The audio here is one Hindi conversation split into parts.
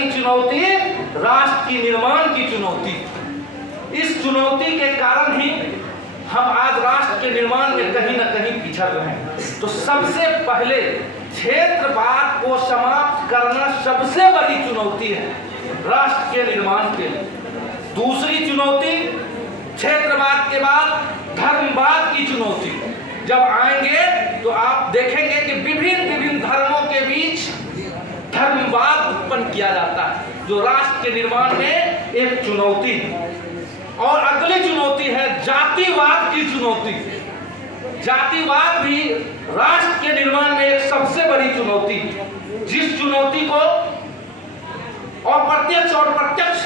बड़ी चुनौती राष्ट्र की निर्माण की चुनौती। इस चुनौती के कारण ही हम आज राष्ट्र के निर्माण में कहीं न कहीं पिछड़ रहे हैं। तो सबसे पहले क्षेत्रवाद को समाप्त करना सबसे बड़ी चुनौती है राष्ट्र के निर्माण के लिए। दूसरी चुनौती क्षेत्रवाद के बाद धर्मवाद की चुनौती। जब आएंगे तो आप देखेंगे कि विभिन्न धर्मों के बीच धर्मवाद उत्पन्न किया जाता है, जो राष्ट्र के निर्माण में एक चुनौती है। और अगली चुनौती है जातिवाद की चुनौती। जातिवाद भी राष्ट्र के निर्माण में एक सबसे बड़ी चुनौती, जिस चुनौती को अप्रत्यक्ष और प्रत्यक्ष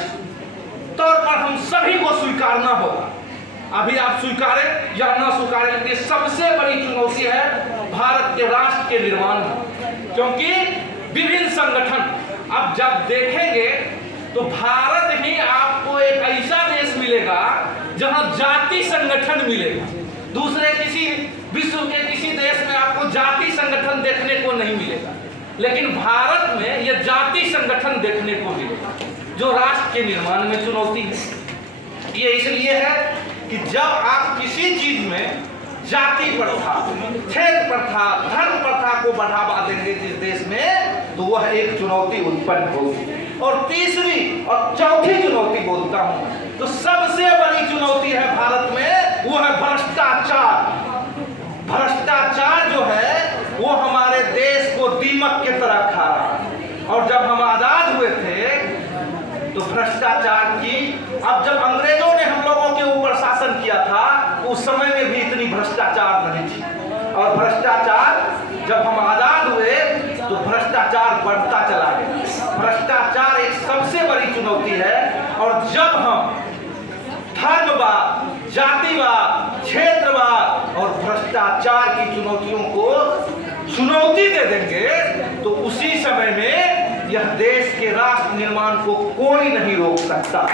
तौर पर हम सभी को स्वीकारना होगा। अभी आप स्वीकारें या न स्वीकारें, लेकिन सबसे बड़ी चुनौती है भारत के राष्ट्र के निर्माण में। क्योंकि विभिन्न संगठन अब जब देखेंगे तो भारत ही आपको एक ऐसा देश मिलेगा जहां जाति संगठन मिलेगा। दूसरे किसी विश्व के किसी देश में आपको जाति संगठन देखने को नहीं मिलेगा, लेकिन भारत में यह जाति संगठन देखने को मिलेगा, जो राष्ट्र के निर्माण में चुनौती है। ये इसलिए है कि जब आप किसी चीज में जाति प्रथा, क्षेत्र प्रथा, धर्म प्रथा को बढ़ावा देंगे जिस देश में, तो वह एक चुनौती उत्पन्न होगी। और तीसरी और चौथी चुनौती बोलता हूं तो सबसे बड़ी चुनौती है भारत में, वो है भ्रष्टाचार। भ्रष्टाचार जो है वो हमारे देश को दीमक की तरह खा रहा है। और जब हम आजाद हुए थे तो भ्रष्टाचार की, अब जब अंग्रेजों ने हम लोगों के ऊपर शासन किया था उस समय में भी इतनी भ्रष्टाचार नहीं थी। और भ्रष्टाचार जब हम आजाद हुए तो भ्रष्टाचार बढ़ता चला गया। भ्रष्टाचार एक सबसे बड़ी चुनौती है। और जब हम धर्मवाद, जातिवाद, क्षेत्रवाद और भ्रष्टाचार की चुनौतियों को चुनौती दे देंगे तो उसी समय में यह देश के राष्ट्र निर्माण को कोई नहीं रोक सकता।